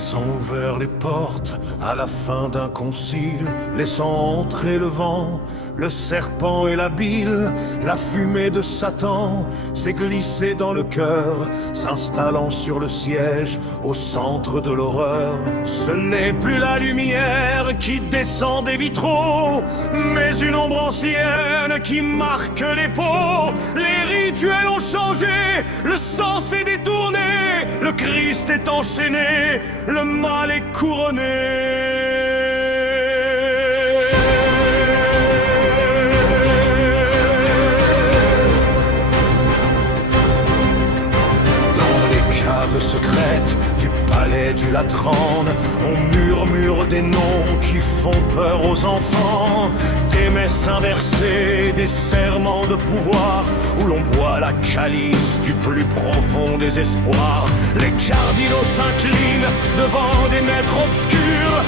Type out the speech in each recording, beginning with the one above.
Ils ont ouvert les portes à la fin d'un concile, laissant entrer le vent, le serpent et la bile. La fumée de Satan s'est glissée dans le cœur, s'installant sur le siège au centre de l'horreur. Ce n'est plus la lumière qui descend des vitraux, mais une ombre ancienne qui marque les peaux. Les rituels ont changé, le sang s'est détourné, le Christ est enchaîné, le mal est couronné. Dans les caves secrètes du palais du Latrande, on murmure des noms qui font peur aux enfants. Des messes inversées, des serments de pouvoir, où l'on boit la calice du plus profond des espoirs. Les cardinaux s'inclinent devant des maîtres obscurs,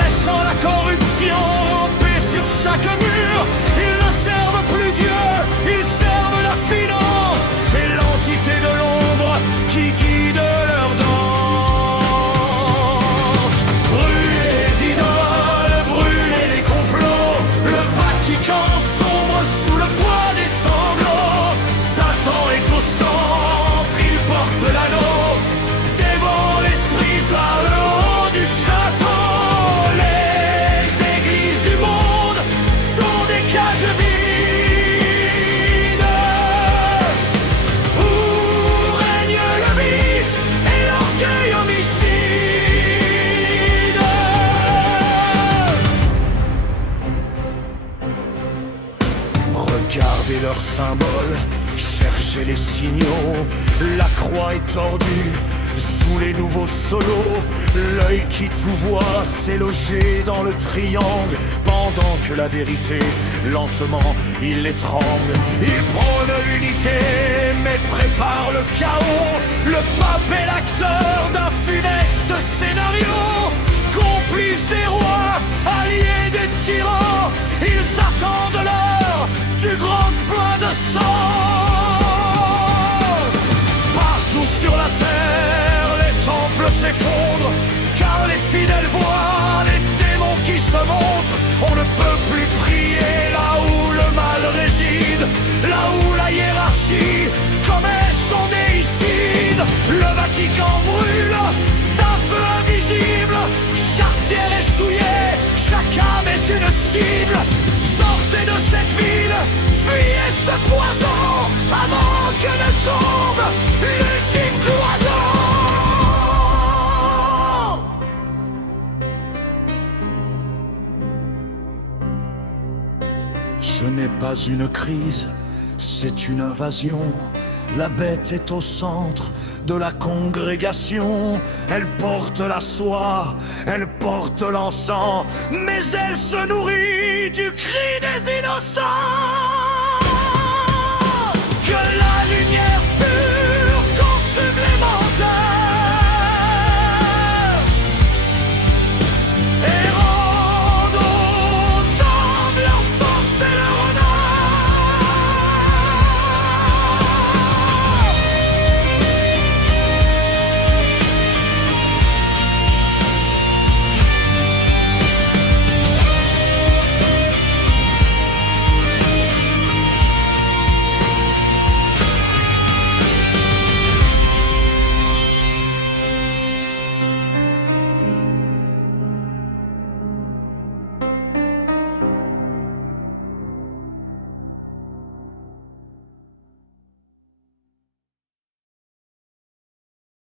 laissant la corruption ramper sur chaque mur. Ils ne servent plus Dieu, ils servent la finance et l'entité de l'ombre qui guide leur danse. Brûler les idoles, brûler les complots, le Vatican sombre sous le poids des sanglots. Satan est au centre, il porte l'anneau, dévore l'esprit par le haut du château. Les églises du monde sont des cages vides, où règne le vice et l'orgueil homicide. Regardez leurs symboles, cherchez les signaux. La croix est tordue sous les nouveaux solos. L'œil qui tout voit s'est logé dans le triangle, pendant que la vérité, lentement, il l'étrangle. Il prône l'unité, mais prépare le chaos. Le pape est l'acteur d'un funeste scénario, complice des rois, alliés des tyrans. Ils attendent l'heure du grand plein de sang. Partout sur la terre, les temples s'effondrent, car les fidèles voient les démons qui se montrent. On ne peut plus prier là où le mal réside, là où la hiérarchie commet son déicide. Le Vatican brûle d'un feu invisible, chaque terre est souillée, chaque âme est une cible. Sortez de cette ville, fuyez ce poison, avant que ne tombe l'ultime cloison. Ce n'est pas une crise, c'est une invasion. La bête est au centre de la congrégation. Elle porte la soie, elle porte l'encens, mais elle se nourrit du cri des innocents.